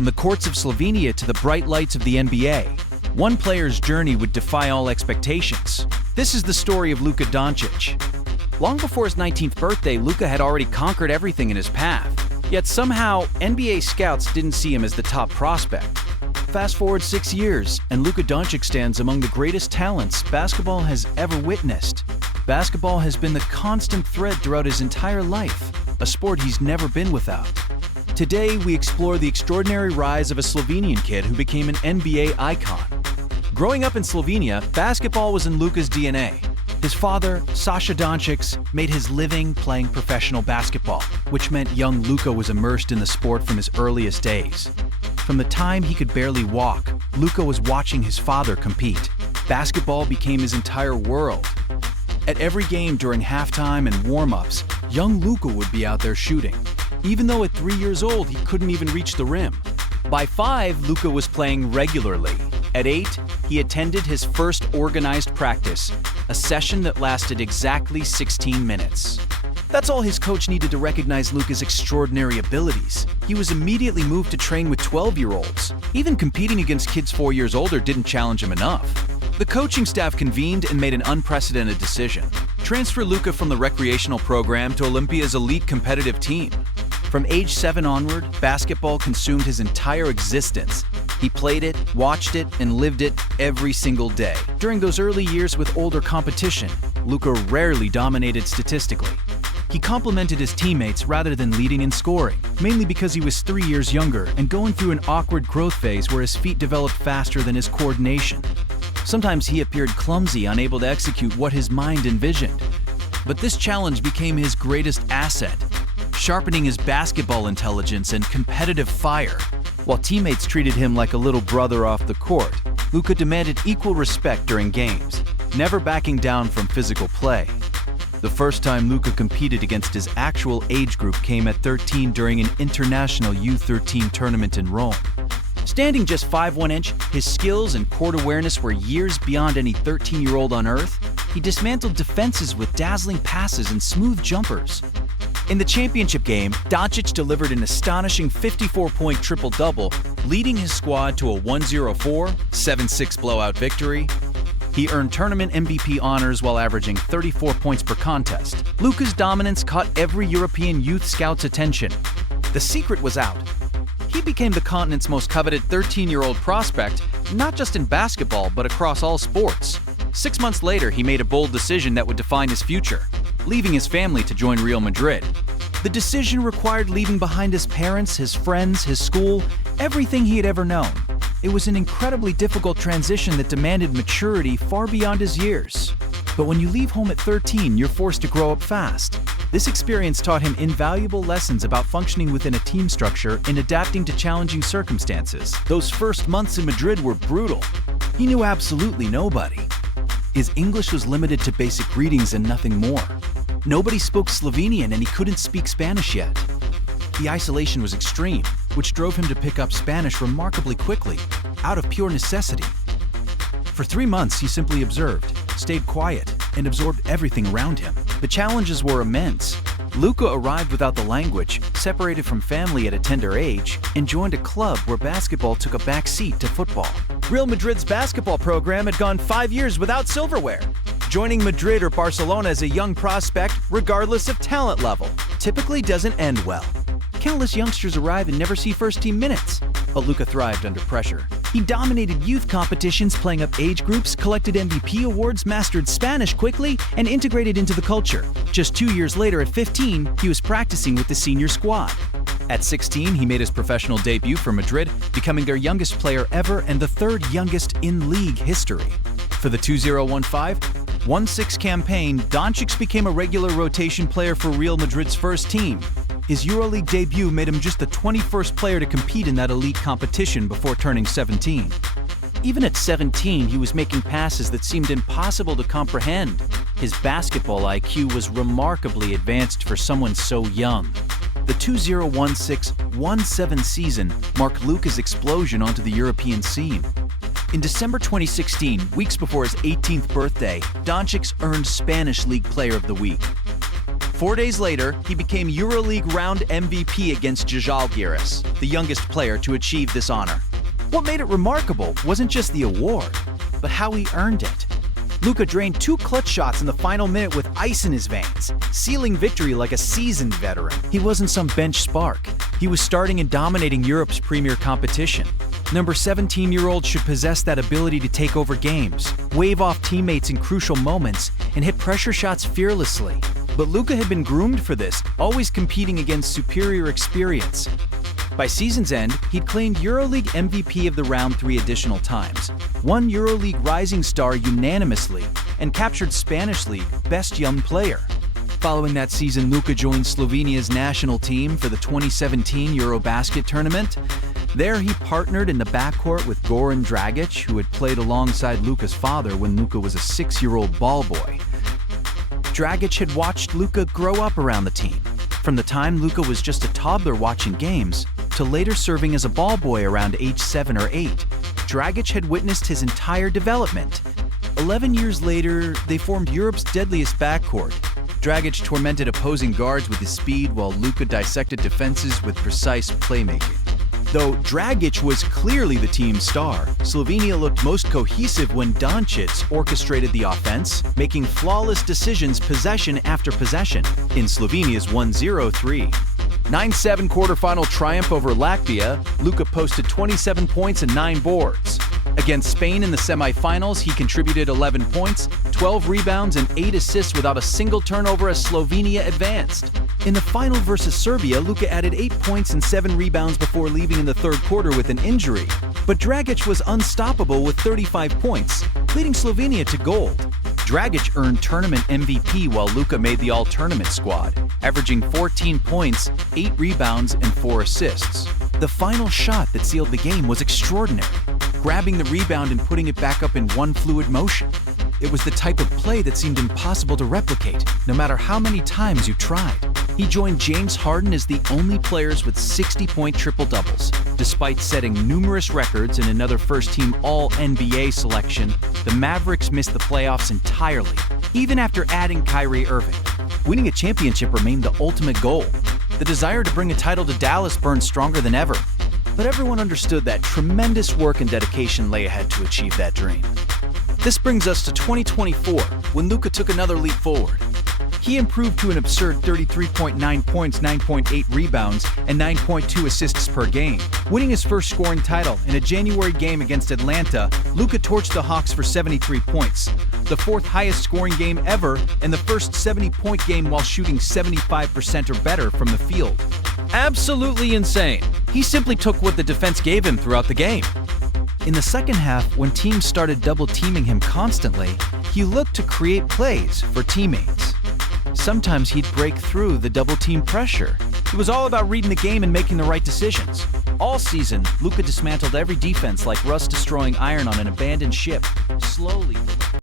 From the courts of Slovenia to the bright lights of the NBA, one player's journey would defy all expectations. This is the story of Luka Doncic. Long before his 19th birthday, Luka had already conquered everything in his path. Yet somehow, NBA scouts didn't see him as the top prospect. Fast forward 6 years, and Luka Doncic stands among the greatest talents basketball has ever witnessed. Basketball has been the constant thread throughout his entire life, a sport he's never been without. Today, we explore the extraordinary rise of a Slovenian kid who became an NBA icon. Growing up in Slovenia, basketball was in Luka's DNA. His father, Saša Doncic, made his living playing professional basketball, which meant young Luka was immersed in the sport from his earliest days. From the time he could barely walk, Luka was watching his father compete. Basketball became his entire world. At every game during halftime and warm-ups, young Luka would be out there shooting. Even though at 3 years old, he couldn't even reach the rim. By 5, Luka was playing regularly. At 8, he attended his first organized practice, a session that lasted exactly 16 minutes. That's all his coach needed to recognize Luka's extraordinary abilities. He was immediately moved to train with 12-year-olds. Even competing against kids 4 years older didn't challenge him enough. The coaching staff convened and made an unprecedented decision. Transfer Luka from the recreational program to Olympia's elite competitive team. From age 7 onward, basketball consumed his entire existence. He played it, watched it, and lived it every single day. During those early years with older competition, Luka rarely dominated statistically. He complimented his teammates rather than leading in scoring, mainly because he was 3 years younger and going through an awkward growth phase where his feet developed faster than his coordination. Sometimes he appeared clumsy, unable to execute what his mind envisioned. But this challenge became his greatest asset, sharpening his basketball intelligence and competitive fire. While teammates treated him like a little brother off the court, Luka demanded equal respect during games, never backing down from physical play. The first time Luka competed against his actual age group came at 13 during an international U13 tournament in Rome. Standing just 5'1" inch, his skills and court awareness were years beyond any 13-year-old on earth. He dismantled defenses with dazzling passes and smooth jumpers. In the championship game, Doncic delivered an astonishing 54-point triple-double, leading his squad to a 104, 7-6 blowout victory. He earned tournament MVP honors while averaging 34 points per contest. Luka's dominance caught every European youth scout's attention. The secret was out. He became the continent's most coveted 13-year-old prospect, not just in basketball, but across all sports. 6 months later, he made a bold decision that would define his future, leaving his family to join Real Madrid. The decision required leaving behind his parents, his friends, his school, everything he had ever known. It was an incredibly difficult transition that demanded maturity far beyond his years. But when you leave home at 13, you're forced to grow up fast. This experience taught him invaluable lessons about functioning within a team structure and adapting to challenging circumstances. Those first months in Madrid were brutal. He knew absolutely nobody. His English was limited to basic greetings and nothing more. Nobody spoke Slovenian and he couldn't speak Spanish yet. The isolation was extreme, which drove him to pick up Spanish remarkably quickly, out of pure necessity. For 3 months, he simply observed, stayed quiet, and absorbed everything around him. The challenges were immense. Luka arrived without the language, separated from family at a tender age, and joined a club where basketball took a back seat to football. Real Madrid's basketball program had gone 5 years without silverware. Joining Madrid or Barcelona as a young prospect, regardless of talent level, typically doesn't end well. Countless youngsters arrive and never see first-team minutes. But Luka thrived under pressure. He dominated youth competitions, playing up age groups, collected MVP awards, mastered Spanish quickly, and integrated into the culture. Just 2 years later, at 15, he was practicing with the senior squad. At 16, he made his professional debut for Madrid, becoming their youngest player ever and the 3rd youngest in league history. For the 2015-16 campaign, Doncic became a regular rotation player for Real Madrid's first team. His EuroLeague debut made him just the 21st player to compete in that elite competition before turning 17. Even at 17, he was making passes that seemed impossible to comprehend. His basketball IQ was remarkably advanced for someone so young. The 2016-17 season marked Luka's explosion onto the European scene. In December 2016, weeks before his 18th birthday, Doncic earned Spanish League Player of the Week. 4 days later, he became EuroLeague round MVP against Žalgiris, the youngest player to achieve this honor. What made it remarkable wasn't just the award, but how he earned it. Luka drained 2 clutch shots in the final minute with ice in his veins, sealing victory like a seasoned veteran. He wasn't some bench spark. He was starting and dominating Europe's premier competition. Number 17-year-olds should possess that ability to take over games, wave off teammates in crucial moments, and hit pressure shots fearlessly. But Luka had been groomed for this, always competing against superior experience. By season's end, he'd claimed EuroLeague MVP of the round 3 additional times, won EuroLeague Rising Star unanimously, and captured Spanish League Best Young Player. Following that season, Luka joined Slovenia's national team for the 2017 Eurobasket tournament. There, he partnered in the backcourt with Goran Dragic, who had played alongside Luka's father when Luka was a 6-year-old ball boy. Dragic had watched Luka grow up around the team, from the time Luka was just a toddler watching games, to later serving as a ball boy around age 7 or 8. Dragic had witnessed his entire development. 11 years later, they formed Europe's deadliest backcourt. Dragic tormented opposing guards with his speed while Luka dissected defenses with precise playmaking. Though Dragic was clearly the team's star, Slovenia looked most cohesive when Doncic orchestrated the offense, making flawless decisions possession after possession in Slovenia's 1-0-3. 9-7 quarterfinal triumph over Latvia, Luka posted 27 points and 9 boards. Against Spain in the semifinals, he contributed 11 points, 12 rebounds, and 8 assists without a single turnover as Slovenia advanced. In the final versus Serbia, Luka added 8 points and 7 rebounds before leaving in the third quarter with an injury. But Dragic was unstoppable with 35 points, leading Slovenia to gold. Dragic earned tournament MVP while Luka made the all-tournament squad, averaging 14 points, 8 rebounds, and 4 assists. The final shot that sealed the game was extraordinary, grabbing the rebound and putting it back up in one fluid motion. It was the type of play that seemed impossible to replicate, no matter how many times you tried. He joined James Harden as the only players with 60-point triple-doubles. Despite setting numerous records and another first-team All-NBA selection, the Mavericks missed the playoffs entirely, even after adding Kyrie Irving. Winning a championship remained the ultimate goal. The desire to bring a title to Dallas burned stronger than ever. But everyone understood that tremendous work and dedication lay ahead to achieve that dream. This brings us to 2024, when Luka took another leap forward. He improved to an absurd 33.9 points, 9.8 rebounds, and 9.2 assists per game. Winning his first scoring title in a January game against Atlanta, Luka torched the Hawks for 73 points, the 4th highest scoring game ever, and the first 70-point game while shooting 75% or better from the field. Absolutely insane. He simply took what the defense gave him throughout the game. In the second half, when teams started double-teaming him constantly, he looked to create plays for teammates. Sometimes he'd break through the double-team pressure. It was all about reading the game and making the right decisions. All season, Luka dismantled every defense like rust destroying iron on an abandoned ship. Slowly,